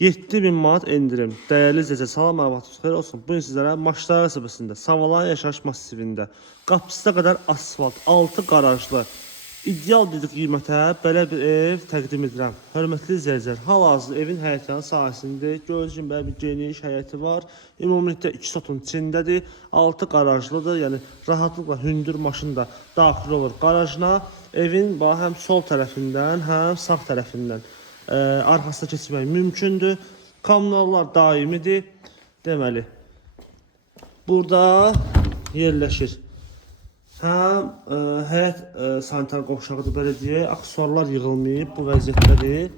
7000 manat endirim. Dəyərli izləyicilər, salam, məlumatınız xeyir olsun. Bu gün sizlərə Maçlar qəsəbəsində, Savalan yaşayış massivində, qapısına qədər asfalt, 6 qarajlı, ideal bir qiymətə belə bir ev təqdim edirəm. Hörmətli izləyicilər, hal-hazırda evin həyətinin sahəsində gördüyünüz kimi bir geniş həyəti var. Ümumilikdə 2 sotun içindədir. 6 qarajlıdır. Yəni rahatlıqla hündür maşın da daxil olur qarajına. Evin həm sol tərəfindən, həm sağ tərəfindən arxasına keçmək mümkündür. Kommunallar daimidir. Deməli, burada yerləşir. Həm həyət sanitar qovşağıdır, belə deyək, aksesuarlar yığılmayıb bu vəziyyətləri.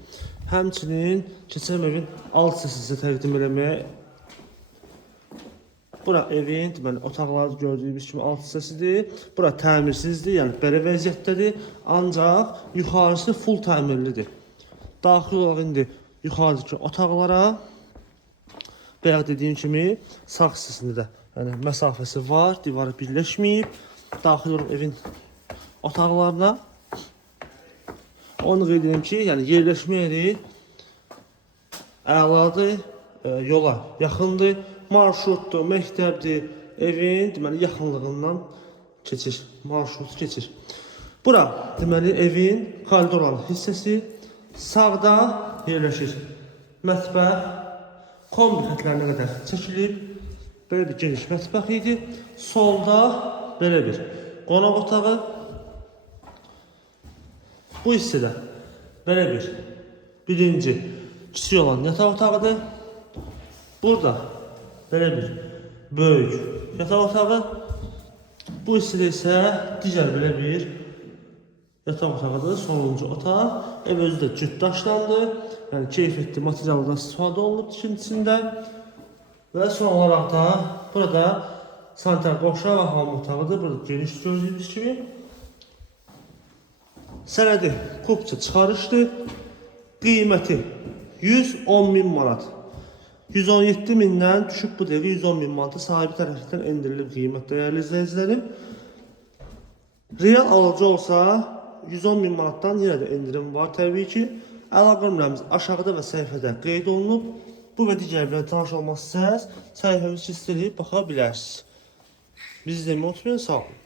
Həmçinin keçən evin alt hissəsini təqdim eləməyə. Bura evin deməli, otaqları gördüyümüz kimi alt hissəsidir. Bura təmirsizdir, yəni belə vəziyyətdədir. Ancaq yuxarısı full təmirlidir. Daxil olaraq indi yuxarıdakı otaqlara, bayaq dediyim kimi sağ hissəsində də yəni məsafəsi var, divarı birləşməyib. Daxil olaraq evin otaqlarına. Onu qeyd edim ki, yəni yerləşmə yeri əladır, yola yaxındır, marşrutdur, məktəbdir, evin deməli yaxınlığından keçir, marşrut keçir. Bura deməli evin koridor olan hissəsi. Sağda yerləşir mətbəx, kombi xətlərinə qədər çəkilib, belə bir geniş mətbəx idi. Solda belə bir qonaq otağı. Bu hissədə belə bir birinci kiçik olan yataq otağıdır. Burada belə bir böyük yataq otağı. Bu hissədə isə digər belə bir yataq otağıdır, sonuncu otaq. Ev özü də cüt daşlandı. Yəni keyfiyyətli materialdan istifadə olunub tikintisində. Və son olaraq da burada sanitar qovşaq və hamam otağıdır. Burada geniş gördüyünüz kimi. Sənədi kupça çıxarışdır. Qiyməti 110.000 manat. 117.000-dən düşüb bu dəqiqə 110.000 manatı sahibi tərəfindən endirilib qiymət, dəyərli izləyicilərim. Real alıcı olsa 110.000 manatdan yenə də endirim var təbii ki. Əlaqə nömrəmiz aşağıda və səhifədə qeyd olunub. Bu və digər bir tanış olmaq istərsəniz səhifəmizi istəyib baxa bilərsiniz. Bizi izləməyi unutmayın, sağ olun.